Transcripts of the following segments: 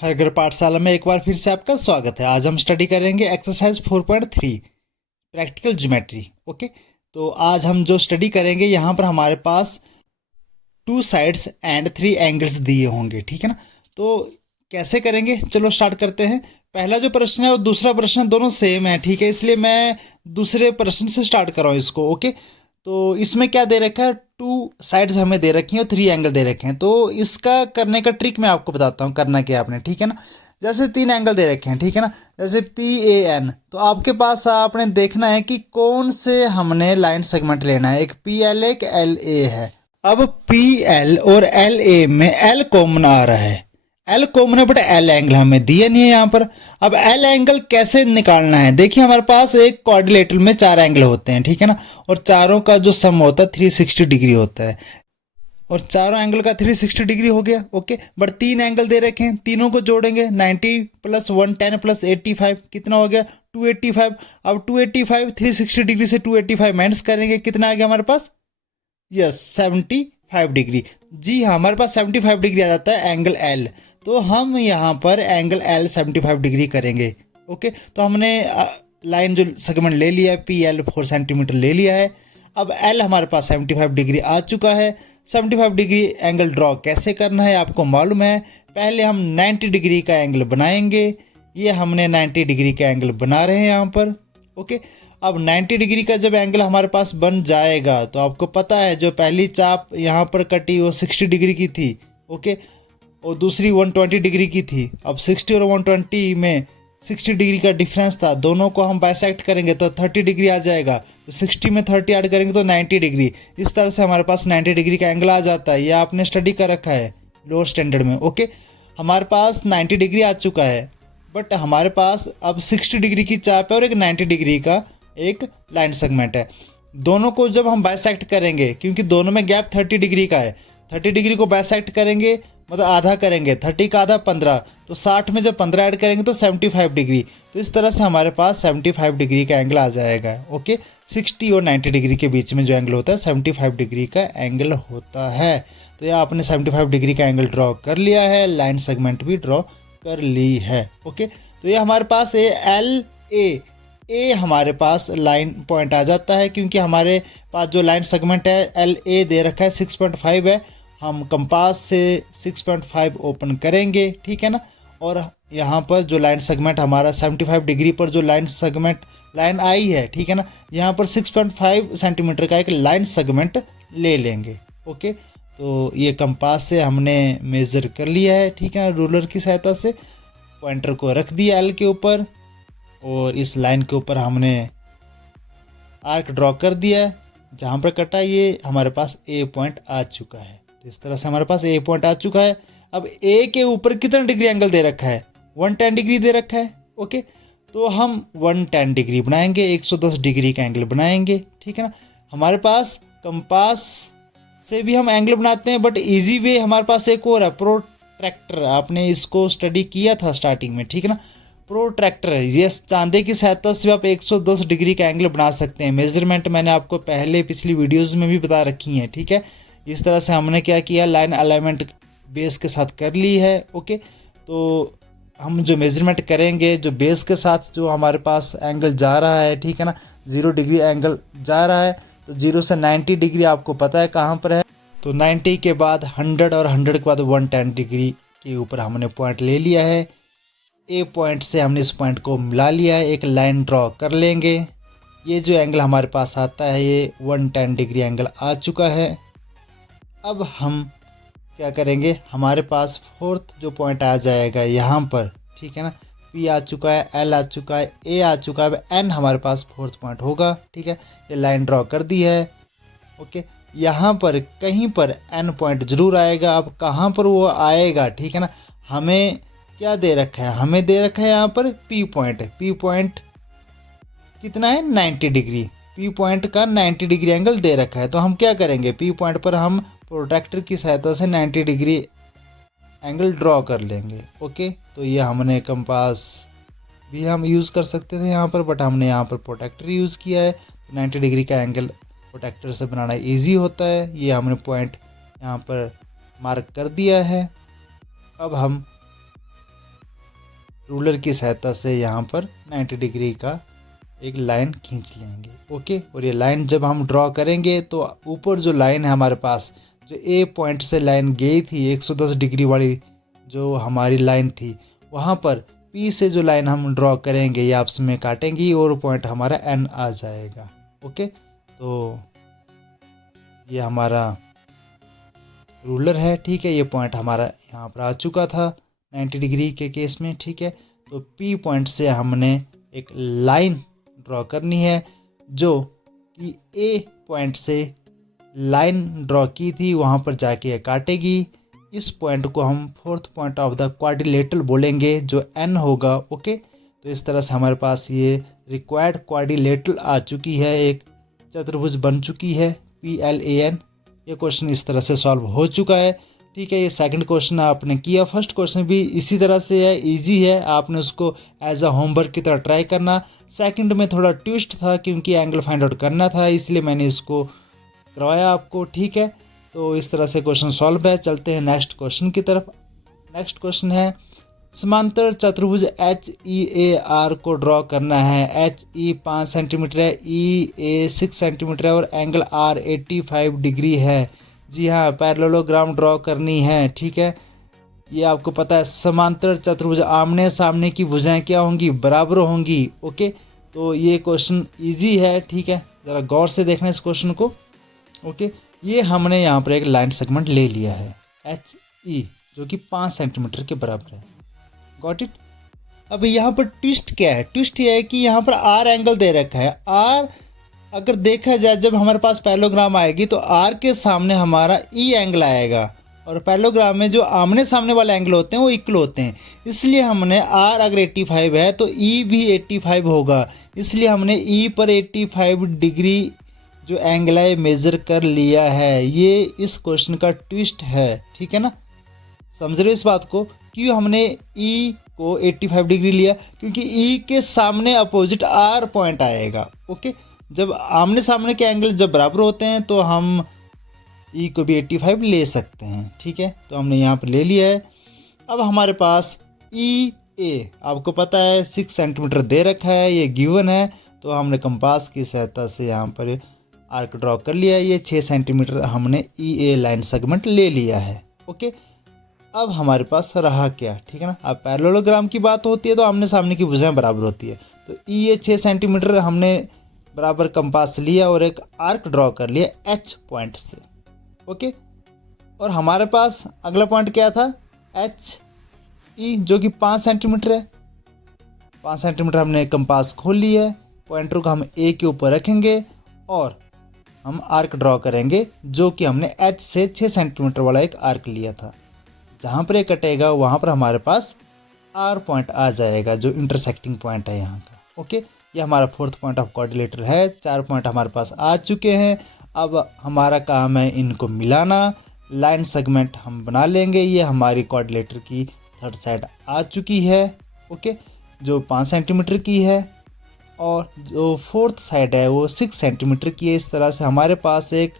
हर घर पाठशाला में एक बार फिर से आपका स्वागत है। आज हम स्टडी करेंगे एक्सरसाइज 4.3 प्रैक्टिकल ज्योमेट्री। ओके, तो आज हम जो स्टडी करेंगे यहाँ पर हमारे पास 2 साइड्स एंड 3 एंगल्स दिए होंगे। ठीक है ना। तो कैसे करेंगे, चलो स्टार्ट करते हैं। पहला जो प्रश्न है और दूसरा प्रश्न दोनों सेम है, ठीक है, इसलिए मैं दूसरे प्रश्न से स्टार्ट कर रहा हूँ इसको। ओके, तो इसमें क्या दे रखा है, 2 साइड्स हमें दे रखी हैं और 3 एंगल दे रखे हैं। तो इसका करने का ट्रिक मैं आपको बताता हूँ, करना क्या आपने। ठीक है ना, जैसे 3 एंगल दे रखे हैं, ठीक है ना, जैसे PAN, तो आपके पास आपने देखना है कि कौन से हमने लाइन सेगमेंट लेना है। एक PL एक LA है। अब PL और LA में L कॉमन आ रहा है, L कॉमन है, बट L एंगल हमें दिया नहीं है यहाँ पर। अब L एंगल कैसे निकालना है, देखिए हमारे पास एक क्वाड्रिलेटरल में 4 एंगल होते हैं, ठीक है ना, और चारों का जो सम होता है 360 डिग्री होता है, और चारों एंगल का 360 डिग्री हो गया। ओके, बट 3 एंगल दे रखे हैं, तीनों को जोड़ेंगे, 90 + 110 + 85 कितना हो गया, 285। अब 285 360 डिग्री से 285 माइनस करेंगे, कितना आ गया हमारे पास, यस 75 डिग्री। जी हाँ, हमारे पास 75 डिग्री आ जाता है एंगल L। तो हम यहाँ पर एंगल L 75 डिग्री करेंगे। ओके, तो हमने लाइन जो सेगमेंट ले लिया है, PL 4 सेंटीमीटर ले लिया है। अब L हमारे पास 75 डिग्री आ चुका है। 75 डिग्री एंगल ड्रॉ कैसे करना है आपको मालूम है। पहले हम 90 डिग्री का एंगल बनाएंगे। ये हमने 90 डिग्री का एंगल बना रहे हैं यहाँ पर। ओके, अब 90 डिग्री का जब एंगल हमारे पास बन जाएगा तो आपको पता है जो पहली चाप यहाँ पर कटी वो 60 डिग्री की थी। ओके, और दूसरी 120 डिग्री की थी। अब 60 और 120 में 60 डिग्री का डिफरेंस था, दोनों को हम बाइसेक्ट करेंगे तो 30 डिग्री आ जाएगा। तो 60 में 30 ऐड करेंगे तो 90 डिग्री। इस तरह से हमारे पास 90 डिग्री का एंगल आ जाता है। यह आपने स्टडी कर रखा है लोअर स्टैंडर्ड में। ओके, हमारे पास 90 डिग्री आ चुका है, बट हमारे पास अब 60 डिग्री की चाप है और एक 90 डिग्री का एक लाइन सेगमेंट है। दोनों को जब हम बाइसेक्ट करेंगे, क्योंकि दोनों में गैप 30 डिग्री का है, 30 डिग्री को बाइसेक्ट करेंगे मतलब आधा करेंगे, 30 का आधा 15, तो 60 में जब 15 ऐड करेंगे तो 75 डिग्री। तो इस तरह से हमारे पास 75 डिग्री का एंगल आ जाएगा। ओके, 60 और 90 डिग्री के बीच में जो एंगल होता है 75 डिग्री का एंगल होता है। तो यह आपने 75 डिग्री का एंगल ड्रॉ कर लिया है, लाइन सेगमेंट भी ड्रॉ कर ली है। ओके, तो ये हमारे पास ए हमारे पास लाइन पॉइंट आ जाता है, क्योंकि हमारे पास जो लाइन सेगमेंट है LA दे रखा है 6.5 है। हम कंपास से 6.5 ओपन करेंगे, ठीक है ना, और यहाँ पर जो लाइन सेगमेंट हमारा 75 डिग्री पर जो लाइन सेगमेंट लाइन आई है, ठीक है ना, यहाँ पर 6.5 सेंटीमीटर का एक लाइन सेगमेंट ले लेंगे। ओके, तो ये कंपास से हमने मेज़र कर लिया है, ठीक है ना, रूलर की सहायता से पॉइंटर को रख दिया L के ऊपर, और इस लाइन के ऊपर हमने आर्क ड्रॉ कर दिया है। जहाँ पर कटा ये हमारे पास A पॉइंट आ चुका है। तो इस तरह से हमारे पास A पॉइंट आ चुका है। अब A के ऊपर कितना डिग्री एंगल दे रखा है, 110 डिग्री दे रखा है। ओके, तो हम 110 डिग्री बनाएंगे, 110 डिग्री का एंगल बनाएंगे, ठीक है ना। हमारे पास कंपास से भी हम एंगल बनाते हैं, बट इजी वे हमारे पास एक और है, प्रोट्रैक्टर। आपने इसको स्टडी किया था स्टार्टिंग में, ठीक है ना। प्रोट्रैक्टर, ये चांदे की सहायता से आप 110 डिग्री का एंगल बना सकते हैं। मेजरमेंट मैंने आपको पहले पिछली वीडियोस में भी बता रखी हैं, ठीक है। इस तरह से हमने क्या किया, लाइन अलाइनमेंट बेस के साथ कर ली है। ओके, तो हम जो मेजरमेंट करेंगे, जो बेस के साथ जो हमारे पास एंगल जा रहा है, ठीक है ना, 0 डिग्री एंगल जा रहा है, तो 0 से 90 डिग्री आपको पता है कहाँ पर है। तो 90 के बाद 100 और 100 के बाद 110 डिग्री के ऊपर हमने पॉइंट ले लिया है। A पॉइंट से हमने इस पॉइंट को मिला लिया है, एक लाइन ड्रॉ कर लेंगे। ये जो एंगल हमारे पास आता है ये 110 डिग्री एंगल आ चुका है। अब हम क्या करेंगे, हमारे पास फोर्थ जो पॉइंट आ जाएगा यहाँ पर, ठीक है ना, P आ चुका है, L आ चुका है, A आ चुका है, अब N हमारे पास फोर्थ पॉइंट होगा, ठीक है। ये लाइन ड्रॉ कर दी है। ओके, यहाँ पर कहीं पर N पॉइंट जरूर आएगा। अब कहाँ पर वो आएगा, ठीक है ना, हमें क्या दे रखा है, हमें दे रखा है यहाँ पर P पॉइंट। P पॉइंट कितना है, 90 डिग्री। P पॉइंट का 90 डिग्री एंगल दे रखा है। तो हम क्या करेंगे, P पॉइंट पर हम प्रोट्रैक्टर की सहायता से 90 डिग्री एंगल ड्रॉ कर लेंगे। ओके, तो ये हमने कंपास भी हम यूज़ कर सकते थे यहाँ पर, बट हमने यहाँ पर प्रोट्रैक्टर यूज़ किया है। 90 डिग्री का एंगल प्रोट्रैक्टर से बनाना ईजी होता है। ये हमने पॉइंट यहाँ पर मार्क कर दिया है। अब हम रूलर की सहायता से यहाँ पर 90 डिग्री का एक लाइन खींच लेंगे। ओके, और ये लाइन जब हम ड्रॉ करेंगे तो ऊपर जो लाइन है हमारे पास, जो ए पॉइंट से लाइन गई थी 110 डिग्री वाली जो हमारी लाइन थी, वहाँ पर पी से जो लाइन हम ड्रॉ करेंगे ये आपस में काटेंगी और पॉइंट हमारा एन आ जाएगा। ओके, तो ये हमारा रूलर है, ठीक है। ये पॉइंट हमारा यहाँ पर आ चुका था 90 डिग्री के केस में, ठीक है। तो पी पॉइंट से हमने एक लाइन ड्रॉ करनी है जो कि ए पॉइंट से लाइन ड्रॉ की थी वहाँ पर जाके काटेगी। इस पॉइंट को हम fourth point of the quadrilateral बोलेंगे जो एन होगा। ओके, तो इस तरह से हमारे पास ये रिक्वायर्ड क्वाड्रिलेटरल आ चुकी है, एक चतुर्भुज बन चुकी है PLAN। ये क्वेश्चन इस तरह से सॉल्व हो चुका है, ठीक है। ये सेकंड क्वेश्चन आपने किया, फर्स्ट क्वेश्चन भी इसी तरह से है, इजी है, आपने उसको एज अ होमवर्क की तरह ट्राई करना। सेकंड में थोड़ा ट्विस्ट था क्योंकि एंगल फाइंड आउट करना था, इसलिए मैंने इसको करवाया आपको, ठीक है। तो इस तरह से क्वेश्चन सॉल्व है। चलते हैं नेक्स्ट क्वेश्चन की तरफ। नेक्स्ट क्वेश्चन है, समांतर चतुर्भुज HEAR को ड्रॉ करना है। HE 5 सेंटीमीटर है, EA 6 सेंटीमीटर है और एंगल R 85 डिग्री है। जी हाँ, पैरेललोग्राम ड्रॉ करनी है, ठीक है। ये आपको पता है, समांतर चतुर्भुज आमने सामने की भुजाएं क्या होंगी, बराबर होंगी। ओके, तो ये क्वेश्चन इजी है, ठीक है। ज़रा गौर से देखना इस क्वेश्चन को। ओके, ये हमने यहाँ पर एक लाइन सेगमेंट ले लिया है HE जो कि 5 सेंटीमीटर के बराबर है। Got it. अब यहाँ पर ट्विस्ट क्या है, ट्विस्ट ये है कि यहाँ पर R एंगल दे रखा है। R अगर देखा जाए, जब हमारे पास पैरेललोग्राम आएगी तो R के सामने हमारा E एंगल आएगा, और पैरेललोग्राम में जो आमने सामने वाले एंगल होते हैं वो इक्वल होते हैं। इसलिए हमने R अगर 85 है तो E भी 85 होगा, इसलिए हमने E पर 85 डिग्री जो एंगल है मेज़र कर लिया है। ये इस क्वेश्चन का ट्विस्ट है, ठीक है ना। समझ रहे हो इस बात को, क्यों हमने E को 85 डिग्री लिया, क्योंकि E के सामने अपोजिट R पॉइंट आएगा। ओके, जब आमने सामने के एंगल जब बराबर होते हैं तो हम E को भी 85 ले सकते हैं, ठीक है। तो हमने यहाँ पर ले लिया है। अब हमारे पास EA आपको पता है 6 सेंटीमीटर दे रखा है, ये गिवन है। तो हमने कंपास की सहायता से यहाँ पर आर्क ड्रॉ कर लिया है। ये 6 सेंटीमीटर हमने EA लाइन सेगमेंट ले लिया है। ओके, अब हमारे पास रहा क्या, ठीक है ना। अब पैरेललोग्राम की बात होती है तो आमने सामने की भुजाएं बराबर होती है। तो EA 6 सेंटीमीटर हमने बराबर कंपास लिया और एक आर्क ड्रॉ कर लिया H पॉइंट से। ओके, और हमारे पास अगला पॉइंट क्या था, HE जो कि 5 सेंटीमीटर है। 5 सेंटीमीटर हमने कंपास खोल लिया है, पॉइंटर को हम A के ऊपर रखेंगे और हम आर्क ड्रॉ करेंगे जो कि हमने H से 6 सेंटीमीटर वाला एक आर्क लिया था। जहाँ पर ये कटेगा वहाँ पर हमारे पास R पॉइंट आ जाएगा जो इंटरसेक्टिंग पॉइंट है यहाँ का। ओके, ये हमारा फोर्थ पॉइंट ऑफ क्वाड्रिलेटरल है। 4 पॉइंट हमारे पास आ चुके हैं। अब हमारा काम है इनको मिलाना। लाइन सेगमेंट हम बना लेंगे। ये हमारी क्वाड्रिलेटर की थर्ड साइड आ चुकी है, ओके, जो 5 सेंटीमीटर की है, और जो फोर्थ साइड है वो 6 सेंटीमीटर की है। इस तरह से हमारे पास एक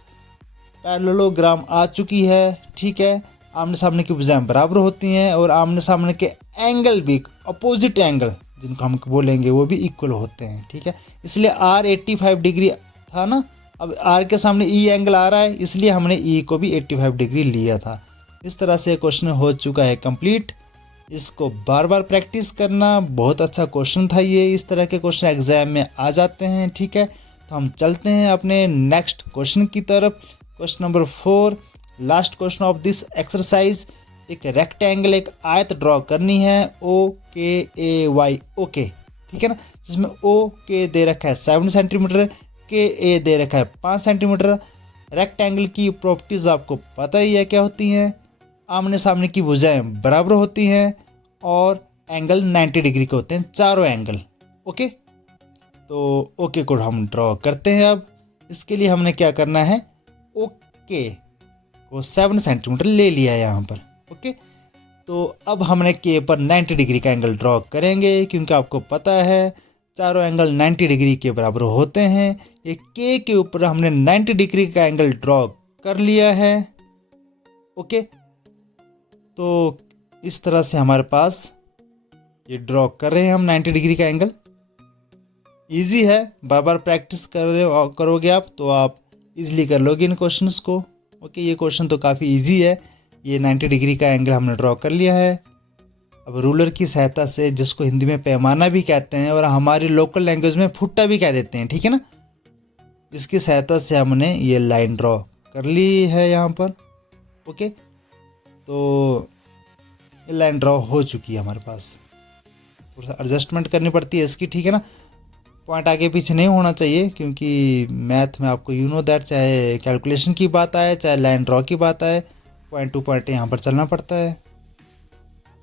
पैरेललोग्राम आ चुकी है, ठीक है। आमने सामने की भुजाएं बराबर होती हैं और आमने सामने के एंगल भी, अपोजिट एंगल जिनको हम बोलेंगे, वो भी इक्वल होते हैं, ठीक है। इसलिए R 85 डिग्री था ना, अब R के सामने E एंगल आ रहा है, इसलिए हमने E को भी 85 डिग्री लिया था। इस तरह से क्वेश्चन हो चुका है कंप्लीट। इसको बार बार प्रैक्टिस करना, बहुत अच्छा क्वेश्चन था ये। इस तरह के क्वेश्चन एग्जाम में आ जाते हैं, ठीक है। तो हम चलते हैं अपने नेक्स्ट क्वेश्चन की तरफ। Question number 4, last question of this exercise. एक रेक्टेंगल, एक आयत ड्रॉ करनी है OKAY, ओके, ठीक है ना, जिसमें OK दे रखा है 7 सेंटीमीटर, KA दे रखा है 5 सेंटीमीटर। रेक्टेंगल की प्रॉपर्टीज आपको पता ही है क्या होती हैं, आमने सामने की भुजाएं बराबर होती हैं और एंगल 90 डिग्री के होते हैं, चारों एंगल। ओके, तो ओके को हम ड्रॉ करते हैं। अब इसके लिए हमने क्या करना है, ओके को 7 सेंटीमीटर ले लिया है यहाँ पर। ओके, तो अब हमने के पर 90 डिग्री का एंगल ड्रॉ करेंगे, क्योंकि आपको पता है चारों एंगल 90 डिग्री के बराबर होते हैं। ये के ऊपर हमने 90 डिग्री का एंगल ड्रॉ कर लिया है। ओके, तो इस तरह से हमारे पास ये ड्रॉ कर रहे हैं हम 90 डिग्री का एंगल। इजी है, बार बार प्रैक्टिस करोगे आप तो आप इजीली कर लोगे इन क्वेश्चंस को। ओके, ये क्वेश्चन तो काफ़ी इजी है। ये 90 डिग्री का एंगल हमने ड्रॉ कर लिया है। अब रूलर की सहायता से, जिसको हिंदी में पैमाना भी कहते हैं और हमारी लोकल लैंग्वेज में फुट्टा भी कह देते हैं, ठीक है ना, इसकी सहायता से हमने ये लाइन ड्रॉ कर ली है यहाँ पर। ओके, तो ये लाइन ड्रॉ हो चुकी है हमारे पास। थोड़ा एडजस्टमेंट करनी पड़ती है इसकी, ठीक है ना, पॉइंट आगे पीछे नहीं होना चाहिए, क्योंकि मैथ में आपको यू नो दैट, चाहे कैलकुलेशन की बात आए चाहे लाइन ड्रॉ की बात आए, पॉइंट टू पॉइंट यहाँ पर चलना पड़ता है।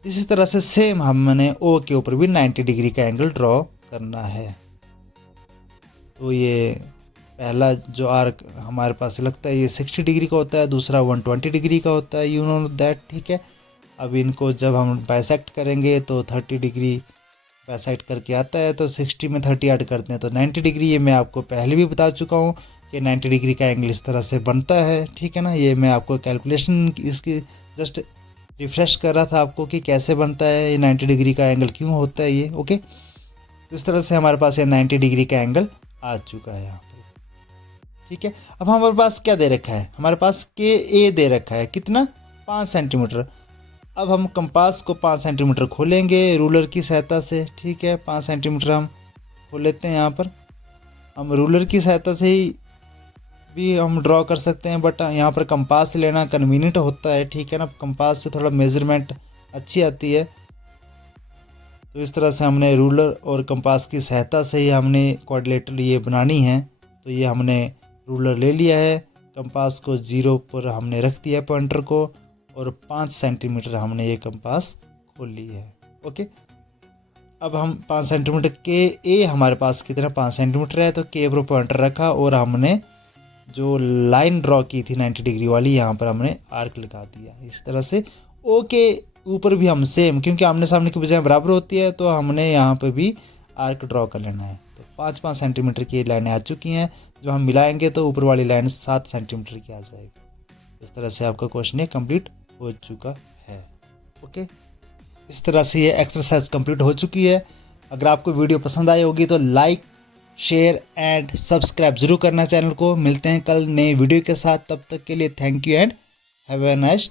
इसी तरह से सेम हमने ओ के ऊपर भी 90 डिग्री का एंगल ड्रॉ करना है। तो ये पहला जो आर्क हमारे पास लगता है ये 60 डिग्री का होता है, दूसरा 120 डिग्री का होता है, यू नो दैट, ठीक है। अब इनको जब हम बाइसेक्ट करेंगे तो 30 डिग्री बाइसेक्ट करके आता है, तो 60 में 30 ऐड करते हैं तो 90 डिग्री। ये मैं आपको पहले भी बता चुका हूँ कि 90 डिग्री का एंगल इस तरह से बनता है, ठीक है ना। ये मैं आपको कैलकुलेशन इसकी जस्ट रिफ्रेश कर रहा था आपको कि कैसे बनता है, ये 90 डिग्री का एंगल क्यों होता है ये। ओके, तो इस तरह से हमारे पास ये 90 डिग्री का एंगल आ चुका है यहाँ पर, ठीक है। अब हमारे पास क्या दे रखा है, हमारे पास के ए दे रखा है, कितना, 5 सेंटीमीटर। अब हम कंपास को 5 सेंटीमीटर खोलेंगे रूलर की सहायता से, ठीक है। 5 सेंटीमीटर हम खोल लेते हैं यहाँ पर। हम रूलर की सहायता से ही भी हम ड्रॉ कर सकते हैं, बट यहाँ पर कंपास लेना कन्वीनियंट होता है, ठीक है ना। कंपास से थोड़ा मेजरमेंट अच्छी आती है। तो इस तरह से हमने रूलर और कंपास की सहायता से ही हमने कोऑर्डिनेटर ये बनानी है। तो ये हमने रूलर ले लिया है, कंपास को 0 पर हमने रख दिया है पॉइंटर को, और 5 सेंटीमीटर हमने ये कंपास खोल ली है। ओके, अब हम 5 सेंटीमीटर के ए हमारे पास कितना 5 सेंटीमीटर है, तो के पर पॉइंटर रखा और हमने जो लाइन ड्रॉ की थी 90 डिग्री वाली, यहाँ पर हमने आर्क लगा दिया। इस तरह से ओ के ऊपर भी हम सेम, क्योंकि आमने सामने की बजाय बराबर होती है, तो हमने यहाँ पर भी आर्क ड्रॉ कर लेना है। तो 5-5 सेंटीमीटर की लाइनें आ चुकी हैं। जब हम मिलाएंगे तो ऊपर वाली लाइन 7 सेंटीमीटर की आ जाएगी। इस तरह से आपका क्वेश्चन ये कंप्लीट हो चुका है। ओके, इस तरह से ये एक्सरसाइज कंप्लीट हो चुकी है। अगर आपको वीडियो पसंद आई होगी तो लाइक, शेयर एंड सब्सक्राइब जरूर करना चैनल को। मिलते हैं कल नए वीडियो के साथ, तब तक के लिए thank you and have a nice